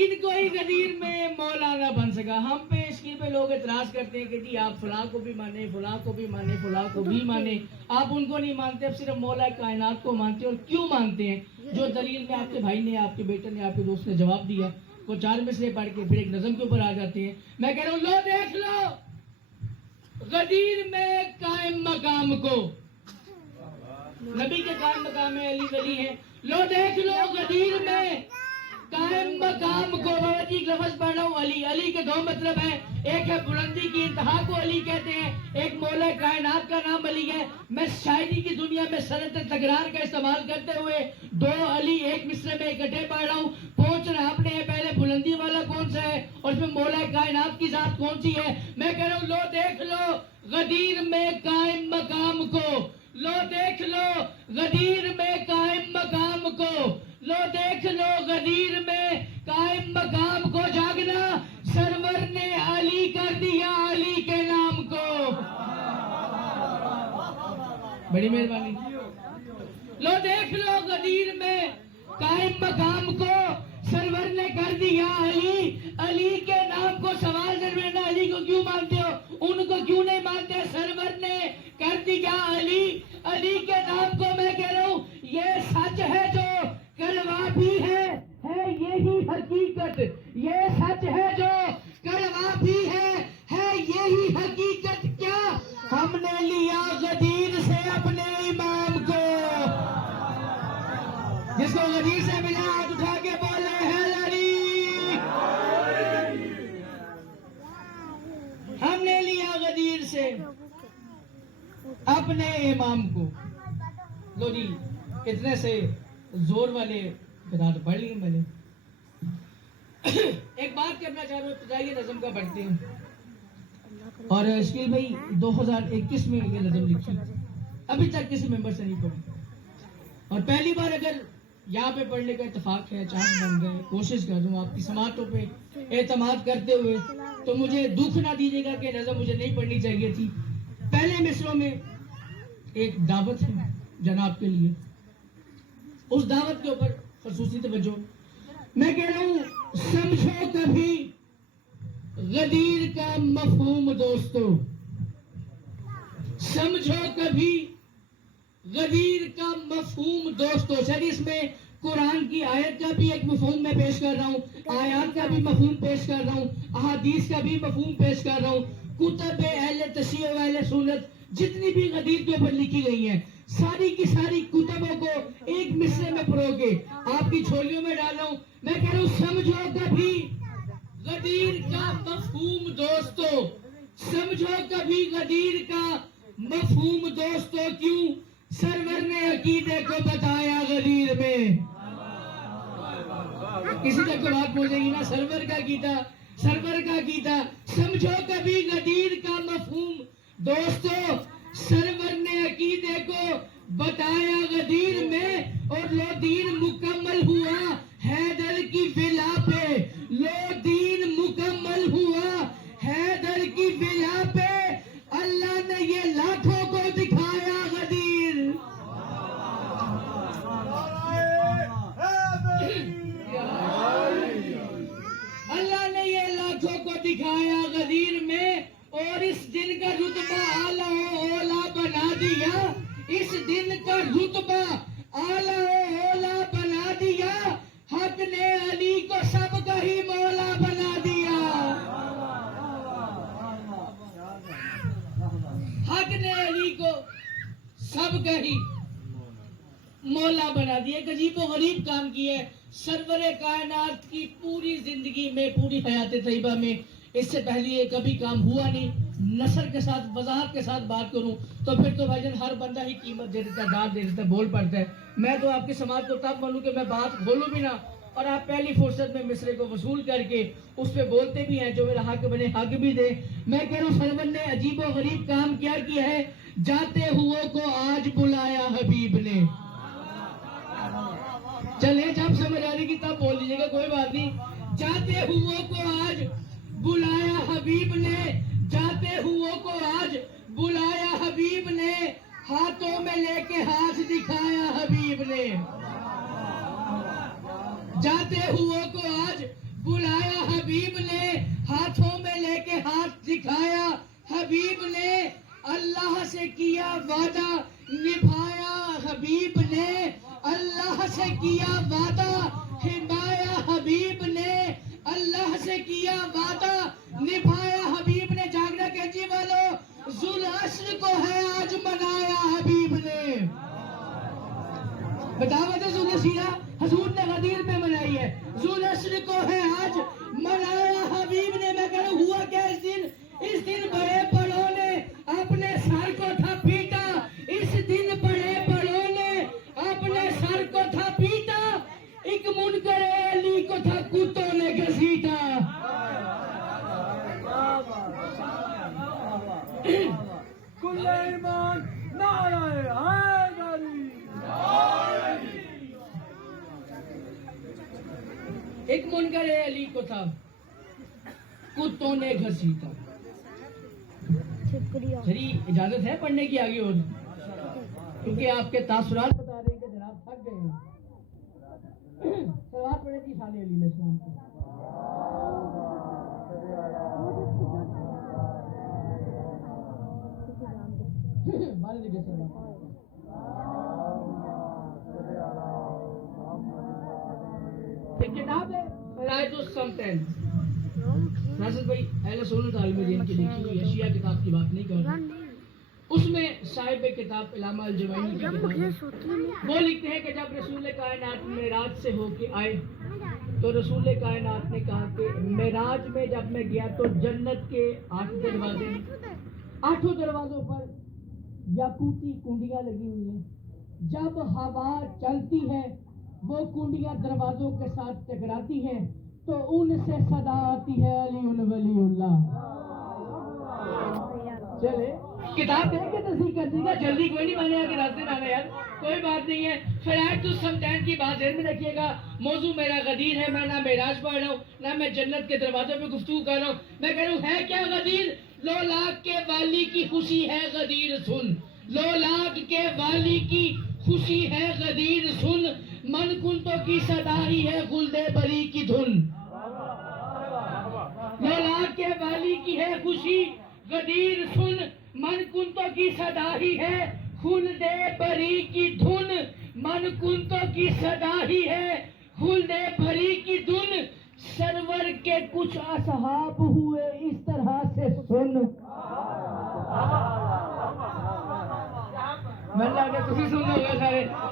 لیکن کوئی غدیر میں مولانا بن سکا. ہم پہ اسکول پہ لوگ اعتراض کرتے ہیں کہ جی آپ فلاں کو بھی مانے, فلاں کو بھی مانے, فلاں کو بھی مانے, آپ ان کو نہیں مانتے, آپ صرف مولا کائنات کو مانتے. اور کیوں مانتے ہیں؟ جو دلیل میں آپ کے بھائی نے, آپ کے بیٹے نے, آپ کے دوست نے جواب دیا, وہ 4 مصرے پڑھ کے پھر ایک نظم کے اوپر آ جاتے ہیں. میں کہہ رہا ہوں لو دیکھ لو غدیر میں قائم مقام کو. نبی کے قائم مقام ہے, علی ولی ہے. لو دیکھ لو غدیر میں قائم مقام کو. بابا جی ایک لفظ پڑھ رہا ہوں, علی. علی کے 2 مطلب ہیں, ایک ہے بلندی کی انتہا کو علی کہتے ہیں, ایک مولا کائنات کا نام علی ہے. میں شاعری کی دنیا میں صنعت تکرار کا استعمال کرتے ہوئے 2 علی ایک مصرے میں اکٹھے پڑھ رہا ہوں. پہنچنا آپ نے پہلے بلندی والا کون سا ہے اور اس میں مولا کائنات کی ذات کون سی ہے. میں کہہ رہا ہوں لو دیکھ لو غدیر میں قائم مقام کو. لو دیکھ لو غدیر میں قائم مقام کو. لو دیکھ لو غدیر میں قائم مقام کو. جاگنا سرور نے علی کر دیا علی کے نام کو. بڑی مہربانی. لو دیکھ لو غدیر میں قائم مقام کو. سرور نے کر دیا علی علی کے نام کو. سوال سرور نے علی کو کیوں مانتے ہو, ان کو کیوں نہیں مانتے؟ سرور نے کر دیا علی علی کے نام کو. میں کہہ رہا ہوں یہ سچ ہے جو کڑوا بھی ہے یہی حقیقت. یہ سچ ہے جو کڑوا بھی ہے یہی حقیقت. کیا ہم نے لیا غدیر سے اپنے امام کو. جس کو غدیر سے ملا ہاتھ اٹھا کے بولے ہے علی. ہم نے لیا غدیر سے اپنے امام کو. لو جی اتنے سے زور والے بتا تو پڑھ لی میں نے. ایک بات کرنا چاہ رہا ہوں, ابتدائی نظم کا پڑھتے ہیں. اور شکیل بھائی 2021 میں یہ نظم لکھی, ابھی تک کسی ممبر سے نہیں پڑھی. اور پہلی بار اگر یہاں پہ پڑھنے کا اتفاق ہے, چانس بن گئے, کوشش کر دوں آپ کی سماعتوں پہ اعتماد کرتے ہوئے, تو مجھے دکھ نہ دیجیے گا کہ نظم مجھے نہیں پڑھنی چاہیے تھی. پہلے مصروں میں ایک دعوت ہے جناب کے لیے, اس دعوت کے اوپر خصوصی توجہ. میں کہہ رہا ہوں سمجھو کبھی غدیر کا مفہوم دوستو. سمجھو کبھی غدیر کا مفہوم دوستو. سر اس میں قرآن کی آیت کا بھی ایک مفہوم میں پیش کر رہا ہوں, آیات کا بھی مفہوم پیش کر رہا ہوں, احادیث کا بھی مفہوم پیش کر رہا ہوں. کتب اہل تشیع و اہل سنت جتنی بھی غدیر کے اوپر لکھی گئی ہیں, ساری کی ساری کتبوں کو ایک مصرے میں پرو کے آپ کی چھولیوں میں ڈال رہا ہوں. میں کہہ رہا ہوں سمجھو کبھی غدیر کا مفہوم دوستو. سمجھو کبھی غدیر کا مفہوم دوستو. کیوں؟ سرور نے عقیدے کو بتایا غدیر میں. کسی تک تو بات بولے گی نا, سرور کا عقیدہ, سرور کا عقیدہ. سمجھو کبھی غدیر کا مفہوم دوستو. سرور نے عقیدے کو بتایا غدیر میں, اور لو دین مکمل ہوا حیدر کی ولا پہ. لو دین مکمل ہوا حیدر کی ولا پہ. اللہ نے یہ لاکھوں کو دکھایا غدیر. اللہ نے یہ لاکھوں کو دکھایا غدیر میں, اور اس دن کا رتبہ اعلیٰ و اولا بنا دیا. اس دن کا رتبہ اعلیٰ و اولا بنا دیا. حق نے علی کو سب کا ہی مولا بنا دیا. حق نے علی کو سب کا ہی مولا بنا دیا. ایک عجیب و غریب کام کیا ہے سرور کائنات کی پوری زندگی میں, پوری حیات طیبہ میں اس سے پہلے یہ کبھی کام ہوا نہیں. نثر کے ساتھ, وضاحت کے ساتھ بات کروں تو پھر تو بھائی جان ہر بندہ ہی قیمت دے دیتا ہے, داد دے دیتا ہے, بول پڑتا ہے. میں تو آپ کی سماعت کو تب مانوں کہ میں بات بولوں بھی نہ, اور آپ پہلی فرصت میں مصرے کو وصول کر کے اس پہ بولتے بھی ہیں, جو میرا حق بنے حق بھی دے. میں کہہ رہا ہوں سرور نے عجیب و غریب کام کیا ہے, جاتے ہوئے کو آج بلایا حبیب نے. چلے جب سمجھ آ رہی کی تب بول لیجیے گا, کوئی بات نہیں. جاتے ہوئے کو آج بلایا حبیب نے. جاتے ہوئے کو آج بلایا حبیب نے. ہاتھوں میں لے کے ہاتھ دکھایا حبیب نے. جاتے ہوئے کو آج بلایا حبیب نے ہاتھوں میں لے کے ہاتھ دکھایا حبیب نے اللہ سے کیا وعدہ نبھایا حبیب نے اللہ سے کیا وعدہ نبھایا حبیب نے اللہ سے کیا وعدہ نبھایا حبیب نے جاگنا کہجی والو ذوالعصر کو ہے آج منایا حبیب نے بتاوت ذوالسیرہ حضور نے غدیر میں منائی ہے ذوالعصر کو ہے آج منایا حبیب نے میں کہہ رہا ہوں ہوا کیا اس دن بڑے بڑوں نے اپنے سر کو تھا پیٹا اس دن بڑے بڑوں نے اپنے سر کو تھا پیٹا ایک منکر علی کو تھا کتوں نے گھسیٹا کل ایمان نعرہ حیدری ایک منکر علی کو تھا کتوں نے گھسیٹا شکریہ سری اجازت ہے پڑھنے کی آگے اور کیونکہ آپ کے تاثرات بتا رہے ہیں کہ جناب تھک گئے ہیں سلوات پڑھے تھی شان علی علیہ السلام کو بارے لکھے سلوات ایک کتاب ہے فرائض السمتین ناصر بھائی اہل سنت عالم دین کی لکھی ہوئی اشیاء کتاب کی بات نہیں کر رہا اس میں صاحب کتاب علامہ الجوینی کی کتاب وہ لکھتے ہیں کہ جب رسول کائنات معراج سے ہو کے آئے تو رسول کائنات نے کہا کہ معراج میں جب میں گیا تو جنت کے 8 دروازے 8 دروازوں پر یاقوتی کنڈیاں لگی ہوئی ہیں جب ہوا چلتی ہے وہ کنڈیاں دروازوں کے ساتھ ٹکراتی ہیں تو ان سے صدا آتی ہے علی ولی اللہ چلے کتاب دیکھ کے تصدیق کر دیجیے جلدی کوئی نہیں مانے کہ راستے میں آنا یار کوئی بات نہیں ہے فرائض السمتین کی بات ذہن میں رکھیے گا موضوع میرا غدیر ہے میں نہ معراج پڑھ رہا ہوں نہ میں جنت کے دروازوں پہ گفتگو کر رہا ہوں میں کہہ رہا ہوں ہے کیا غدیر لو لاکھ کے والی کی خوشی ہے غدیر سن لو لاکھ کے والی کی خوشی ہے غدیر سن من کنتوں کی صدا ہی ہے گلد بری کی دھن لو لاکھ کے والی کی ہے خوشی غدیر سن من کنتوں کی صدا ہی ہے خلد بری کی دھن من کنتوں کی صدا ہی ہے خلد بری کی دھن سرور کے کچھ اصحاب ہوئے اس طرح سے سن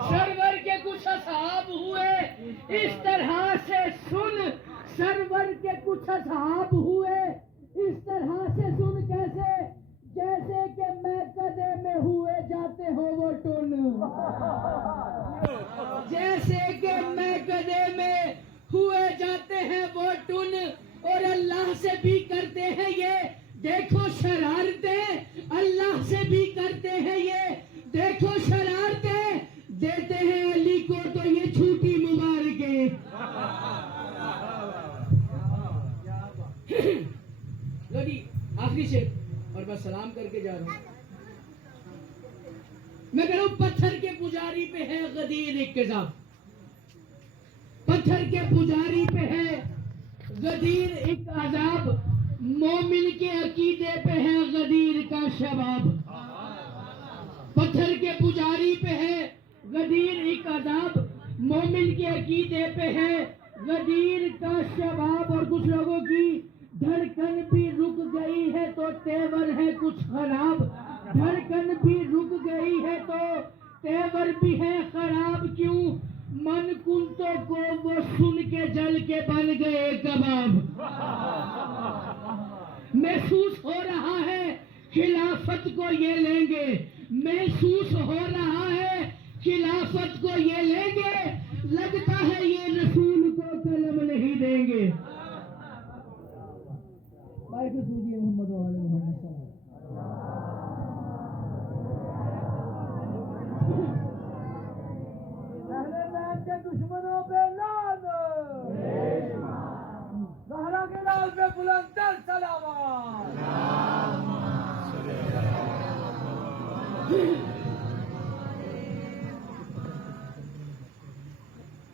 سرور کے کچھ اصحاب ہوئے اس طرح سے سن سرور کے کچھ اصحاب ہوئے اس طرح سے سن کیسے جیسے کہ میں کدے میں ہوئے جاتے ہو وہ ٹن جیسے کہ میں کدے میں ہوئے جاتے ہیں وہ ٹن اور اللہ سے بھی کرتے ہیں یہ دیکھو شرارتیں اللہ سے بھی کرتے ہیں یہ دیکھو شرارتیں دیتے ہیں علی کو تو یہ چھوٹی مبارکیں لو جی آخری شعر اور بس سلام کر کے جا رہا ہوں میں کہہ رہا ہوں پتھر کے پجاری پہ ہے غدیر اقتضا پتھر کے پجاری پہ ہے غدیر ایک عذاب مومن کے عقیدے پہ ہے غدیر کا شباب پتھر کے پجاری پہ ہے غدیر ایک عذاب مومن کے عقیدے پہ ہے غدیر کا شباب اور کچھ لوگوں کی دھڑکن بھی رک گئی ہے تو تیور ہے کچھ خراب دھڑکن بھی رک گئی ہے تو تیور بھی ہے خراب کیوں من کنتوں کو وہ سن کے جل کے بن گئے کباب محسوس ہو رہا ہے خلافت کو یہ لیں گے محسوس ہو رہا ہے خلافت کو یہ لیں گے لگتا ہے یہ رسول کو قلم نہیں دیں گے محمد والے محمد صلی اللہ اہل بیت کے دشمنوں پہ لعنت زہرا کے لال پہ بلند تر سلامات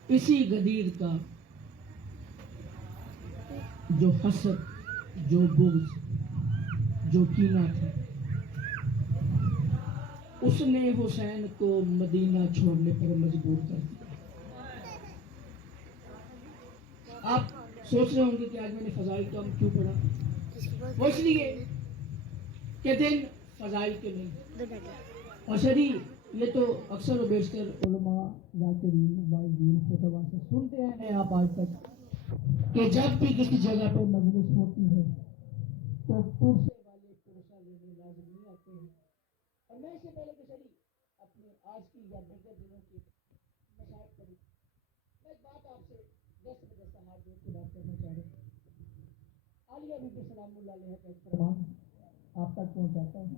اسی غدیر کا جو حسد، جو بغض، جو کینہ تھا، اس نے حسین کو مدینہ چھوڑنے پر مجبور کر دیا۔ آپ سوچ رہے ہوں گے کہ آج میں نے فضائل کا کیوں پڑھا؟ وہ اس لیے کہ دن فضائل کے نہیں، اور شریع یہ تو اکثر و بیشتر علماء، ذاکرین، واعظین، خطباء سے سنتے ہیں آپ آج تک کہ جب بھی کسی جگہ پہ مجلس ہوتی ہے تو پرسے والے پرسہ لینے لازمی آتے ہیں۔ اور میں اس سے پہلے کہ شریع اپنے آج کی یا دیگر دنوں کی مسائل پڑھی، میں ایک بات آپ سے دست بدستہ ہاتھ جوڑ کے بات کرنا چاہ رہا ہوں۔ عالیہ بی بی سلام اللہ علیہ کا ایک فرمان آپ تک پہنچاتا ہوں۔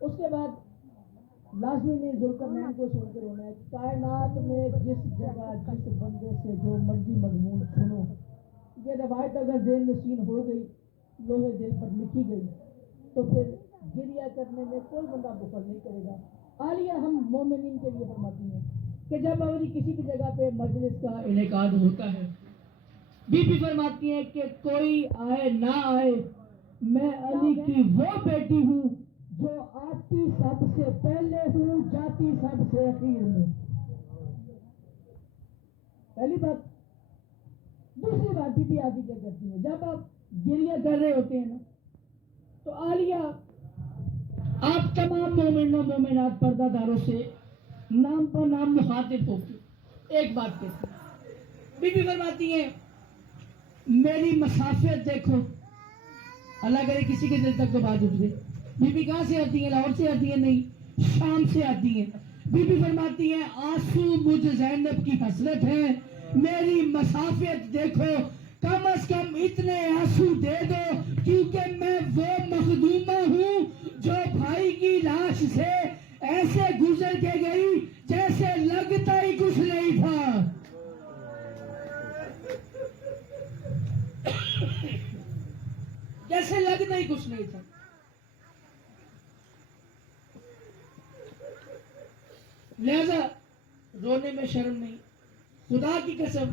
اس کے بعد لازمی نے ذوالقرنین کو سن کے رونا ہے۔ کائنات میں جس جگہ جس بندے سے جو مرضی مضمون سنو، یہ روایت اگر ذہن نشین ہو گئی، لوہے دل پر لکھی گئی، تو پھر گریہ کرنے میں کوئی بندہ بخل نہیں کرے گا۔ عالیہ ہم مومنین کے لیے فرماتی ہیں کہ جب ہماری کسی بھی جگہ پہ مجلس کا انعقاد ہوتا ہے، بی بی فرماتی ہیں کہ کوئی آئے نہ آئے، میں علی کی وہ بیٹی ہوں جو آتی سب سے پہلے ہوں، جاتی سب سے اخیر میں۔ پہلی بات۔ دوسری بات بی بی آدھی کیا کرتی ہے، جب آپ گریہ کر رہے ہوتے ہیں نا تو عالیہ آپ تمام مومن و مومنات پردہ داروں سے نام پر نام مخاطب ہو کے ایک بات کہتی ہیں۔ بی بی فرماتی ہیں میری مسافت دیکھو، اللہ کرے کسی کے دل تک تو بات اٹھ گئی۔ بی بی کہاں سے آتی ہیں؟ لاہور سے آتی ہیں؟ نہیں، شام سے آتی ہیں۔ بی بی فرماتی ہیں آنسو مجھ زینب کی حسرت ہے، میری مسافت دیکھو، کم از کم اتنے آنسو دے دو، کیونکہ میں وہ مخدومہ ہوں جو بھائی کی لاش سے ایسے گزر کے گئی جیسے لگتا ہی کچھ نہیں تھا۔ جیسے لگنا ہی کچھ نہیں تھا۔ لہذا رونے میں شرم نہیں، خدا کی قسم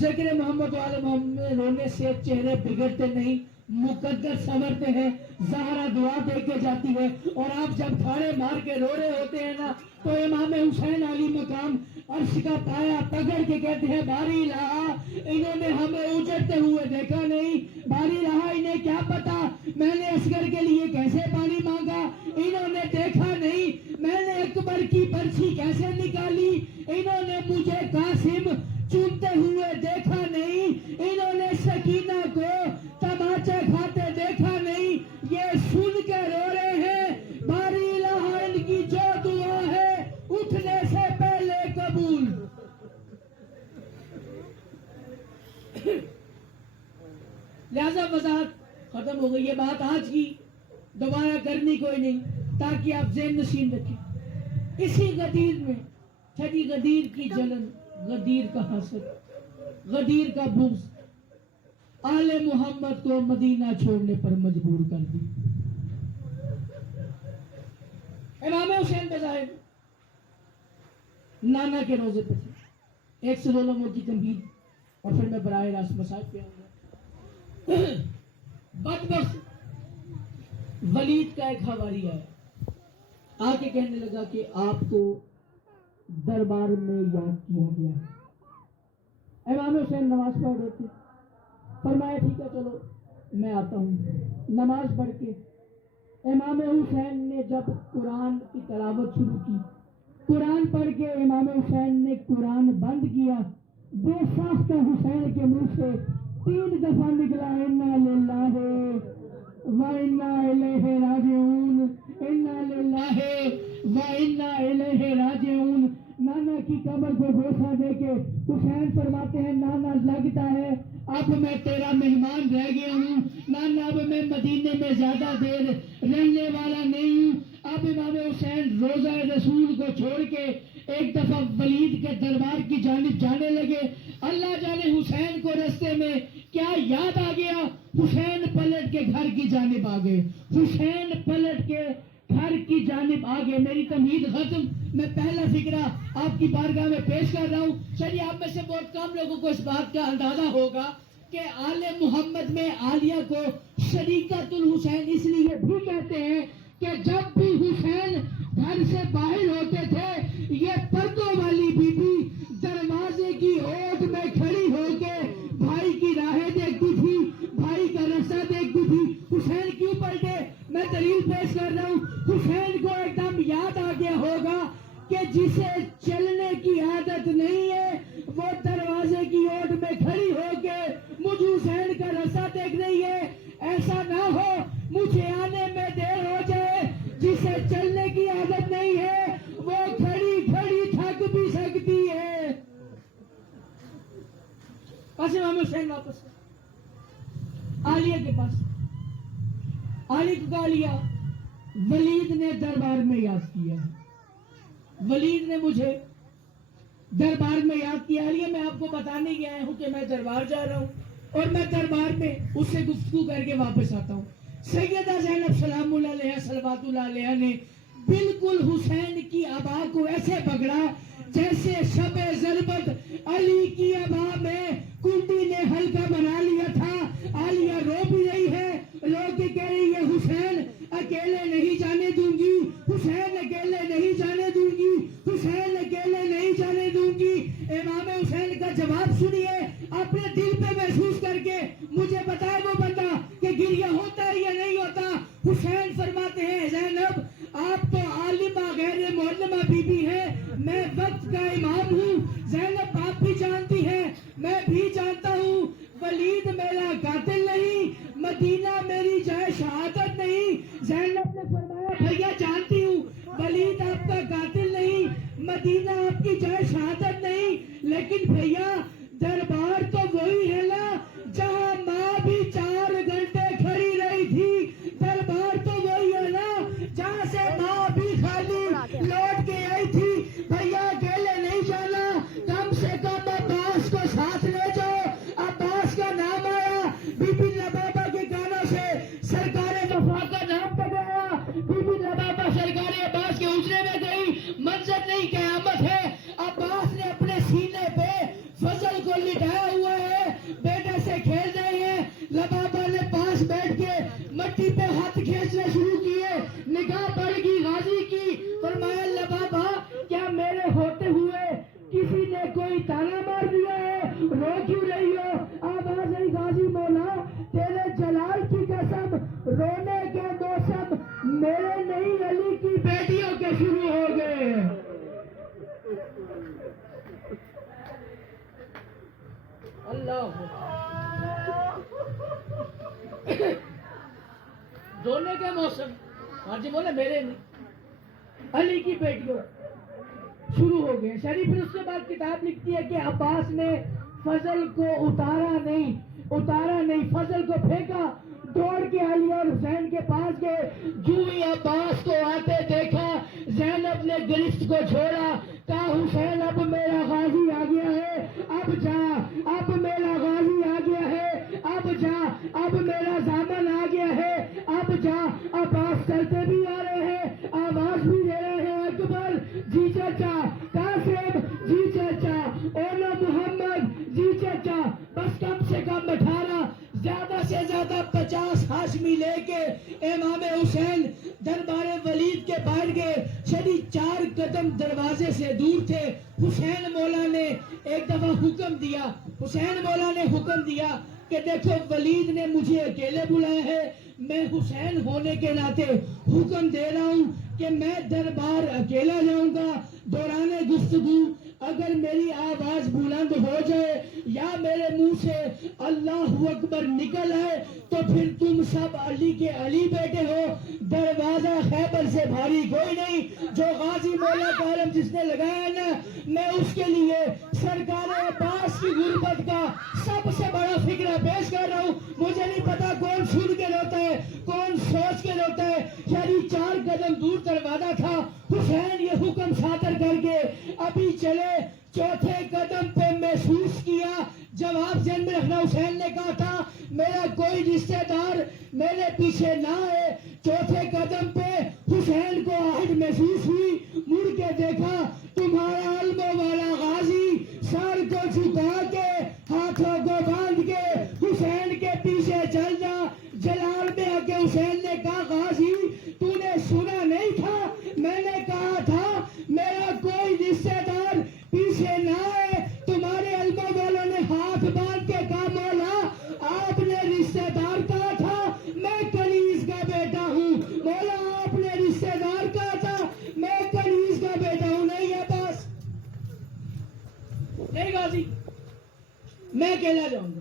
ذکر محمد و آل محمد میں رونے سے چہرے بگڑتے نہیں، مقدر سنورتے ہیں، زہرا دعا دے کے جاتی ہے، اور آپ جب تھاڑے مار کے رو رہے ہوتے ہیں نا تو امام حسین علی مقام عرش کا پایا پکڑ کے کہتے ہیں باری الہا، انہوں نے ہمیں اجڑتے ہوئے دیکھا نہیں، باری الہا انہیں کیا پتا میں نے اصغر کے لیے کیسے پانی مانگا، انہوں نے دیکھا نہیں میں نے اکبر کی برچھی کیسے نکالی، انہوں نے مجھے قاسم چنتے ہوئے دیکھا نہیں، انہوں نے سکینہ کو تماچے کھاتے دیکھا نہیں، یہ سن کے رو رہے ہیں باری الہا ان کی جو دعا ہے اٹھنے سے پہلے قبول۔ لہذا وضاحت ختم ہو گئی، یہ بات آج کی دوبارہ کرنی کوئی نہیں، تاکہ آپ ذہن نشین رکھیں۔ اسی غدیر میں چھٹی غدیر کی جلن، غدیر کا حسد، غدیر کا بغض آل محمد کو مدینہ چھوڑنے پر مجبور کر دی۔ امام حسین بظاہر نانا کے روزے پہ تھے، ایک سے دو لمحوں کی تمہید اور پھر میں براہ راست مسائل پہ آؤں گا۔ بدبخت ولید کا ایک حواری آیا، آ کے کہنے لگا کہ آپ کو دربار میں یاد کیا گیا ہے۔ امام حسین نماز پڑھ رہے تھے، فرمایا ٹھیک ہے چلو میں آتا ہوں۔ نماز پڑھ کے امام حسین نے جب قرآن کی تلاوت شروع کی، قرآن پڑھ کے امام حسین نے قرآن بند کیا، بے ساختہ حسین کے منہ سے 3 دفعہ نکلا انا للہ و انا الیہ راجعون، انا للہ و انا الیہ راجعون۔ نانا کی کمر کو بوسہ دے کے حسین فرماتے ہیں نانا لگتا ہے اب میں تیرا مہمان رہ گیا ہوں، نانا اب میں مدینے میں زیادہ دیر رہنے والا نہیں ہوں۔ اب امام حسین روضہ رسول کو چھوڑ کے ایک دفعہ ولید کے دربار کی جانب جانے لگے، اللہ جانے حسین کو رستے میں کیا یاد آ گیا، حسین پلٹ کے گھر کی جانب آ گئے، حسین پلٹ کے گھر کی جانب آگے۔ میری تمہید ختم، میں پہلا فکرہ آپ کی بارگاہ میں پیش کر رہا ہوں۔ چلیے آپ میں سے بہت کم لوگوں کو اس بات کا اندازہ ہوگا کہ آل محمد میں عالیہ کو شریکت الحسین اس لیے بھی کہتے ہیں کہ جب بھی حسین گھر سے باہر ہوتے تھے یہ پردوں والی بی بی دروازے کی اوٹ میں کھڑی ہو کے بھائی کی راہیں دیکھتی تھی، بھائی کا رستہ دیکھتی تھی۔ حسین کیوں پلٹے؟ میں دلیل پیش کر رہا ہوں۔ حسین کو ایک دم یاد آ گیا ہوگا کہ جسے چلنے کی عادت نہیں ہے وہ دروازے کی اوٹ میں کھڑی ہو کے مجھے حسین کا رستہ دیکھ رہی ہے۔ ایسا نہ ہو مجھے آنے میں دیر ہو جائے۔ جسے چلنے کی عادت نہیں ہے وہ کھڑی کھڑی تھک بھی سکتی ہے۔ بس امام حسین واپس عالیہ کے پاس، علی کو کہا لیا ولید نے دربار میں یاد کیا ہے، ولید نے مجھے دربار میں یاد کیا ہے، میں آپ کو بتانے گیا ہوں کہ میں دربار جا رہا ہوں اور میں دربار میں اس سے گفتگو کر کے واپس آتا ہوں۔ سیدہ زینب سلام اللہ علیہ صلوات اللہ علیہ نے بالکل حسین کی ابا کو ایسے پکڑا جیسے شب ضربت علی کی ابا میں کنڈی نے حلقہ بنا لیا تھا۔ عالیہ رو بھی رہی ہے، رو کے کہہ رہی ہے حسین اکیلے نہیں جانے دوں گی، حسین اکیلے نہیں جانے دوں گی، حسین اکیلے نہیں جانے دوں گی۔ امام حسین کا جواب سنیے، اپنے دل پہ محسوس کر کے مجھے بتائے وہ بندہ کہ گریہ ہوتا ہے یا نہیں ہوتا۔ حسین فرماتے ہیں زینب آپ تو عالمہ غیر معلمہ بی بی ہے، میں وقت کا امام ہوں۔ زینب آپ بھی جانتی ہیں، میں بھی جانتا ہوں ولید میرا قاتل نہیں، مدینہ میری جائے شہادت نہیں۔ زینب نے فرمایا بھیا جانتی ہوں ولید آپ کا قاتل نہیں، مدینہ آپ کی جائے شہادت نہیں، لیکن بھیا دربار تو وہی ہے نا جہاں ماں بھی 4 گھنٹے کھڑی رہی تھی، دربار تو وہی ہے نا جہاں سے ماں بھی خالی لوٹ کے آئی تھی۔ بھیا اکیلے نہیں جانا، کم سے کم عباس کو ساتھ لے جاؤ۔ عباس کا نام آیا، بی بی لبابہ کے کانوں سے سرکار وفا کا نام پکڑا، بی بی لبابہ سرکار عباس کے حجرے میں گئی۔ منظر نہیں قیامت ہے، عباس نے اپنے سینے پہ فضل کو لٹایا ہوا ہے، بیٹے سے کھیل رہے ہیں۔ لبابہ نے پاس بیٹھ کے مٹی پہ ہاتھ کھینچنے شروع کیے، نگاہ بڑھ گئی غازی کی۔ فرمایا لبابہ کیا میرے ہوتے ہوئے کسی نے کوئی تانا مار دیا ہے؟ رو کیوں رہی ہو؟ آواز آئی غازی مولا تیرے جلال کی قسم رونے کے موسم میرے نہیں علی کی بیٹیوں کے شروع ہو گئے۔ اللہ رونے کے موسم حاجی بولے میرے نہیں علی کی بیٹیوں شروع ہو گئے۔ شریف نے اس کے بعد کتاب لکھتی ہے کہ عباس نے فضل کو اتارا نہیں، فضل کو پھینکا، دوڑ کے علی اور حسین کے پاس گئے۔ جو ہی عباس کو آتے دیکھا زینب نے گرفت کو چھوڑا، کہا حسین اب میرا غازی آ گیا ہے، اب جا، اب میرا غازی آ گیا ہے، اب جا، اب میرا زامن آ گیا ہے، اب جا۔ عباس چلتے بھی آ رہے ہیں، آواز بھی دے رہے ہیں اکبر جی چچا، قاسم جی چچا، اولا محمد جی چچا۔ بس کم سے کم 18 زیادہ سے زیادہ 50 ہاشمی لے کے امام حسین دربار ولید کے باہر گئے۔ شری 4 قدم دروازے سے دور تھے۔ حسین مولا نے ایک دفعہ حکم دیا کہ دیکھو ولید نے مجھے اکیلے بلایا ہے، میں حسین ہونے کے ناطے حکم دے رہا ہوں کہ میں دربار اکیلا جاؤں گا۔ دوران گفتگو اگر میری آواز بلند ہو جائے یا میرے منہ سے اللہ اکبر نکل آئے تو پھر تم سب علی کے علی بیٹے ہو، دروازہ خیبر سے بھاری کوئی نہیں۔ جو غازی مولا کا علم جس نے لگایا نا، میں اس کے لیے سرکار عباس کی غربت کا سب سے بڑا فکرہ پیش کر رہا ہوں۔ مجھے نہیں پتا کون سن کے روتا ہے، کون سوچ کے روتا ہے۔ یعنی 4 قدم دور دروازہ تھا، حسین یہ حکم صادر کر کے ابھی چلے۔ 4تھے قدم پہ محسوس کیا، جواب ذہن میں رکھنا، حسین نے کہا تھا میرا کوئی رشتہ دار میرے پیچھے نہ ہے۔ 4تھے قدم پہ حسین کو آہٹ محسوس ہوئی، مڑ کے دیکھا تمہارا علموں والا غازی سر کو جھکا کے ہاتھوں کو باندھ کے غازی میں اکیلا جاؤں گا.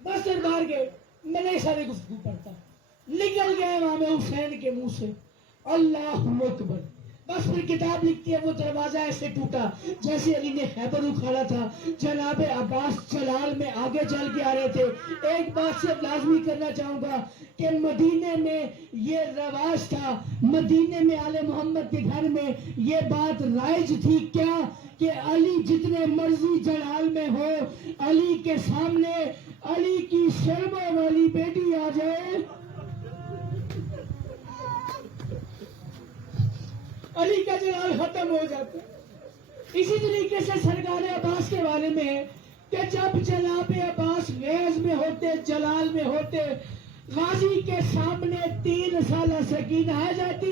بس دربار گئے, میں نے سارے گفتگو پڑھتا, نکل گیا امام حسین کے منہ سے اللہ اکبر. بس پھر کتاب لکھتی ہے وہ دروازہ ایسے ٹوٹا جیسے علی نے خیبر اکھاڑا تھا. جناب عباس جلال میں آگے چل کے آ رہے تھے. ایک بات سے لازمی کرنا چاہوں گا کہ مدینے میں یہ رواج تھا, مدینے میں آل محمد کے گھر میں یہ بات رائج تھی کیا کہ علی جتنے مرضی جلال میں ہو, علی کے سامنے علی کی شرما والی بیٹی آ جائے, علی کا جلال ختم ہو جاتا. اسی طریقے سے سرکار عباس کے بارے میں ہے کہ جب جناب عباس غیظ میں ہوتے, جلال میں ہوتے, غازی کے سامنے 3 سالہ سکینہ آ جاتی,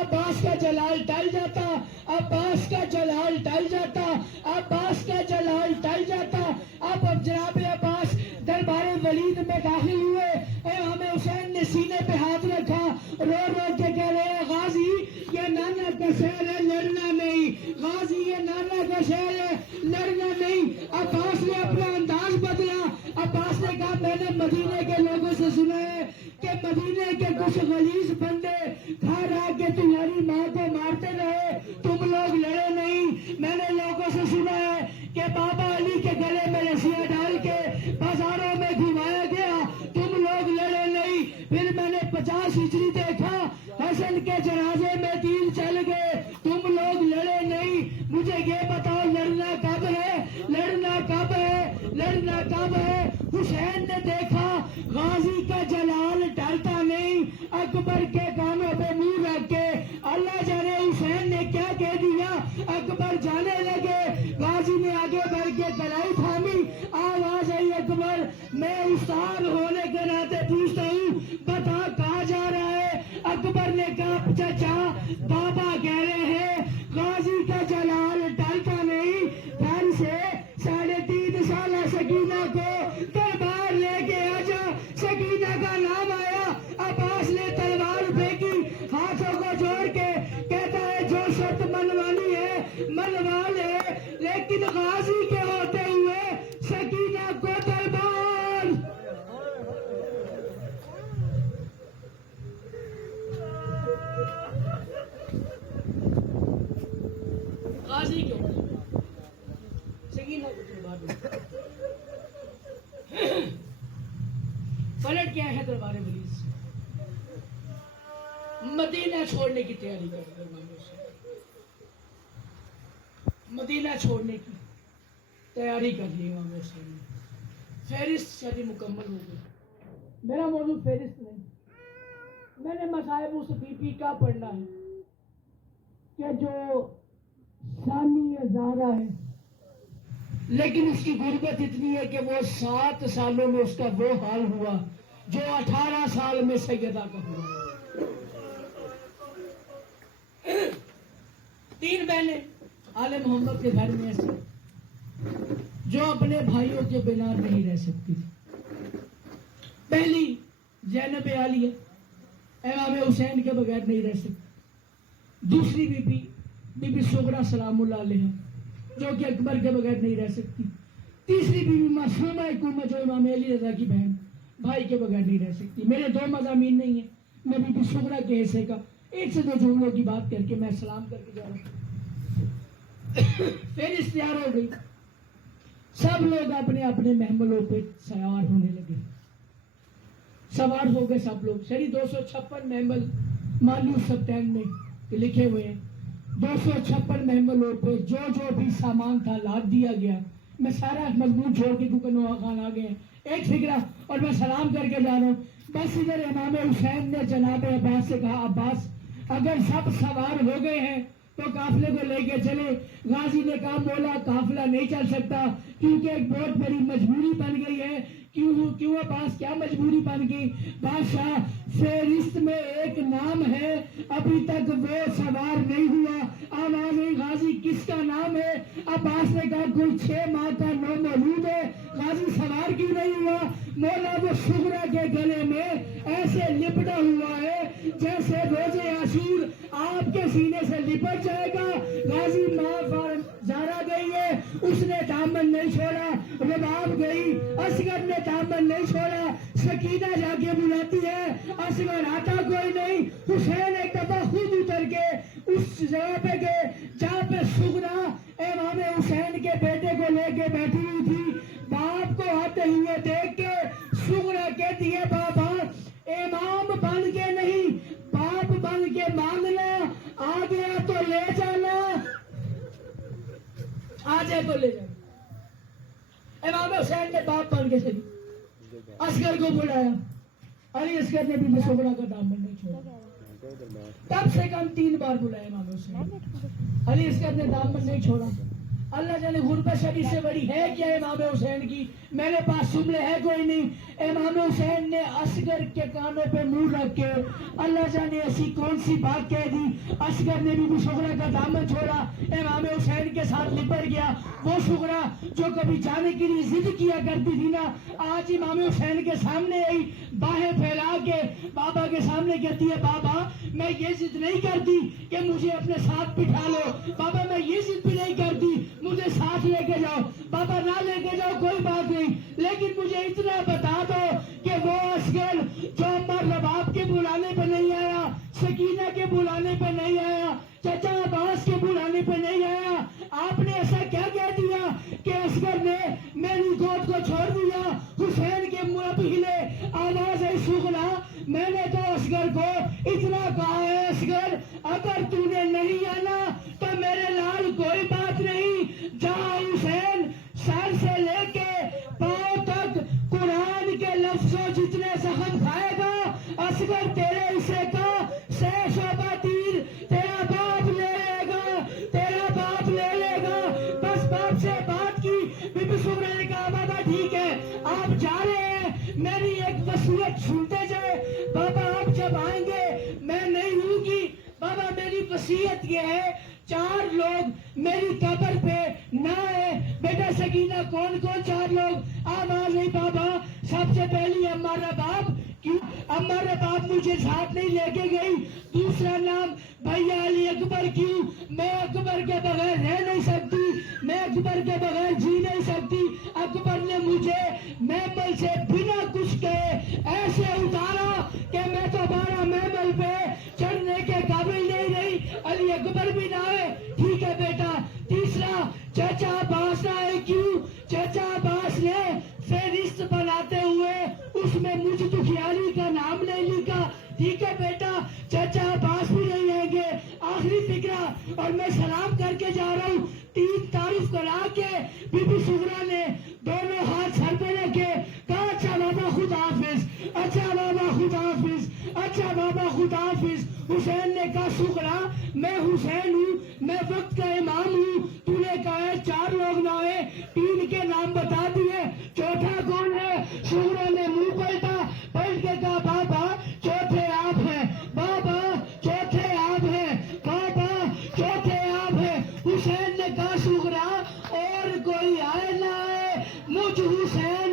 عباس کا جلال ٹل جاتا, عباس کا جلال ٹل جاتا, عباس کا جلال ٹل جاتا. اب جناب عباس دربار ولید میں داخل ہوئے, امام حسین نے سینے پہ ہاتھ رکھا, رو رو کے کہہ رہے ہیں غازی یہ نانا کا شہر ہے لڑنا نہیں, غازی یہ نانا کا شہر ہے لڑنا نہیں. عباس نے اپنا انداز بدلا, عباس نے کہا میں نے مدینے کے لوگوں سے سنا ہے کہ مدینے کے کچھ غلیظ بندے گھر آ کے تمہاری ماں کو مارتے رہے, تم لوگ لڑے نہیں. میں نے لوگوں سے سنا ہے کہ بابا علی کے گلے میں رسیاں ڈال کے بازاروں میں گھمایا گیا, تم لوگ لڑے نہیں. پھر میں نے 50 ہجری دیکھا, حسن کے جنازے میں تیر چل گئے, تم لوگ لڑے نہیں. مجھے یہ بتاؤ لڑنا کب ہے, لڑنا کب ہے, لڑنا کب ہے. حسین نے دیکھا غازی کا جلال ٹلتا نہیں, اکبر کے کانوں پہ منہ رکھ کے اللہ جانے حسین نے کیا کہہ دیا. اکبر جانے لگے, غازی نے آگے بڑھ کے کلائی تھامی, آواز آئی اکبر, میں استاد ہونے کے ناطے پوچھتا ہوں بتا کہاں جا رہا ہے. اکبر نے کہا چچا بابا کہہ رہے ہیں غازی کا جلال ٹلتا نہیں, گھر سے 3.5 سالہ سکینہ کو تلوار لے کے آجا. سکینہ کا نام آیا, عباس نے تلوار پھینکی, ہاتھوں کو جوڑ کے کہتا ہے جو شرط منوانی ہے منوا لے, لیکن غازی کے ہوتے ہوئے سکینہ کو تلوار. غازی کے ہوتے ہوئے سکینہ کو تلوار پلٹ گیا ہے دربار ولید سے, مدینہ چھوڑنے کی تیاری کر رہے ہیں, مدینہ چھوڑنے کی تیاری کر لی امام حسین نے. فہرست شادی مکمل ہو گئی. میرا موضوع فہرست نہیں, میں نے مصائب صفیفی کا پڑھنا ہے کہ جو ثانی زہرا ہے لیکن اس کی غربت اتنی ہے کہ وہ 7 سالوں میں اس کا وہ حال ہوا جو 18 سال میں سیدہ کا ہوا. 3 بہنیں آل محمد کے گھر میں ایسے جو اپنے بھائیوں کے بنا نہیں رہ سکتی تھی. پہلی زینب عالیہ امام حسین کے بغیر نہیں رہ سکتی. دوسری بی بی صغرا سلام اللہ علیہ جو کہ اکبر کے بغیر نہیں رہ سکتی. تیسری بی معصومہ حکومت جو امام علی رضا کی بہن, بھائی کے بغیر نہیں رہ سکتی. میرے 2 مضامین نہیں ہیں, میں بی بی صغرا کے حصے کا 1 سے 2 جملوں کی بات کر کے میں سلام کر کے جا رہا ہوں. پھر تیار ہو گئی, سب لوگ اپنے اپنے محملوں پہ سوار ہونے لگے. سوار ہو گئے سب لوگ. شری 256 محمل مالوف سبتین میں لکھے ہوئے ہیں. 256 محملوں پہ جو بھی سامان تھا لاد دیا گیا. میں سارا مضمون چھوڑ کے کیونکہ نوحہ خان آ گئے ہیں, ایک فکرہ اور میں سلام کر کے جا رہا ہوں. بس ادھر امام حسین نے جناب عباس سے کہا عباس اگر سب سوار ہو گئے ہیں تو قافلے کو لے کے چلے. غازی نے کہا مولا قافلہ نہیں چل سکتا کیونکہ ایک بہت بڑی مجبوری بن گئی ہے. کیوں عباس کیا مجبوری بن گئی؟ بادشاہ فہرست میں ایک نام ہے ابھی تک وہ سوار نہیں ہوا. آواز غازی کس کا نام ہے؟ عباس نے کہا کوئی 6 ماہ کا نام موجود ہے, غازی سوار کیوں نہیں ہوا؟ مولا وہ صغرا کے گلے میں ایسے لپٹا ہوا ہے جیسے روزے عاشور آپ کے سینے سے لپٹ جائے گا. غازی ماں زہرا گئی ہے, اس نے دامن نہیں چھوڑا. رباب گئی, اصغر نے دامن نہیں چھوڑا. سکینہ جا کے بلاتی ہے, اصغر آتا کوئی نہیں. حسین ایک دفعہ خود اتر کے اس جگہ پہ گئے جہاں پہ سغرا امام حسین کے بیٹے کو لے کے بیٹھی ہوئی تھی. باپ کو آتے ہوئے دیکھ کے سغرا کہتی ہے بابا امام بن کے نہیں, باپ بن کے مانگنا, آ گیا تو لے جانا, آ جائے تو لے جانا. امام حسین نے باپ بن کے چلی, اصغر کو بلایا. علی اصغر نے بھی سغرا کا دامن نہیں چھوڑا. کم سے کم 3 بار بلایا امام حسین. علی اصغر نے دامن نہیں چھوڑا. اللہ جانے غربت شدید سے بڑی ہے کیا امام حسین کی, میرے پاس جملے ہے کوئی نہیں. امام حسین نے اصغر کے کانوں پہ منہ رکھ کے اللہ جانے ایسی کون سی بات کہہ دی. اصغر نے بھی سغرا کا دامن چھوڑا, امام حسین کے ساتھ لپٹ گیا. وہ سغرا جو کبھی جانے کے لیے ضد کیا کرتی تھی نا, آج امام حسین کے سامنے آئی, باہیں پھیلا کے بابا کے سامنے کہتی ہے بابا میں یہ ضد نہیں کرتی کہ مجھے اپنے ساتھ بٹھا لو, بابا میں یہ ضد بھی نہیں کرتی مجھے ساتھ لے کے جاؤ. بابا نہ لے کے جاؤ کوئی بات نہیں, لیکن مجھے اتنا بتا دو کہ وہ اصغر جو عمر رباب کے بلانے پہ نہیں آیا, سکینہ کے بلانے پہ نہیں آیا, چچا عباس کے بلانے پہ نہیں آیا, آپ نے ایسا کیا کہہ دیا کہ اصغر نے میری گود کو چھوڑ دیا. حسین کے منہ پہ ہلے, آواز ہے سغرا, میں نے تو اصغر کو اتنا کہا ہے اصغر اگر تو نے نہیں آنا تو میرے لال کوئی بات نہیں, جہاں حسین سر سے لے کے پاؤں تک قرآن کے لفظوں جتنے زخم کھائے گا اصغر تیرے حصے کا 100 شعبہ تیر تیرا باپ لے لے گا, تیرا باپ لے لے گا. بس باپ سے بات کی. بی بی سغرا نے کہا بابا ٹھیک ہے آپ جا رہے ہیں, میری ایک وصیت سنتے جائے. بابا آپ جب آئیں گے میں نہیں ہوں گی. بابا میری وصیت یہ ہے 4 لوگ میری قبر پہ نہ آئے. بیٹا سکینہ کون کون 4 لوگ؟ آواز نہیں بابا, سب سے پہلی عمر رباب. کیوں عمر رباب مجھے ساتھ نہیں لے کے گئی؟ دوسرا نام بھیا علی اکبر. کیوں میں اکبر کے بغیر رہ نہیں سکتی, میں اکبر کے بغیر جی نہیں سکتی. اکبر نے مجھے محمل سے بنا کچھ کہے ایسے اتارا کہ میں دوبارہ محمل پہ چڑھنے کے قابل نہیں رہی. علی اکبر بھی نہ آئے, ٹھیک ہے بیٹا. تیسرا چچا عباس آئے. کیوں چچا عباس نے فہرست بناتے ہوئے اس میں مجھ دکھیاری کا نام نہیں لکھا, ٹھیک ہے بیٹا. چچا عباس بھی نہیں آئیں گے. آخری فکرہ, اور میں سلام کر کے جا رہا ہوں. 3 تعارف کرا کے بی بی سغرا نے دونوں ہاتھ سر پہ رکھے, کہا اچھا بابا خدا حافظ, اچھا بابا خدا حافظ, اچھا بابا خدا حافظ. حسین نے کہا سغرا میں حسین ہوں, میں وقت کا امام ہوں, تو نے کہا ہے 4 لوگ نہ آئے, 3 کے نام بتا دیے, چوتھا کون ہے؟ سغرا نے منہ پلٹا, پلٹ کے کہا بابا چوتھے آپ ہیں, بابا چوتھے آپ ہیں, بابا چوتھے آپ ہیں. حسین نے کہا سغرا اور کوئی آئے نہ آئے, مجھ حسین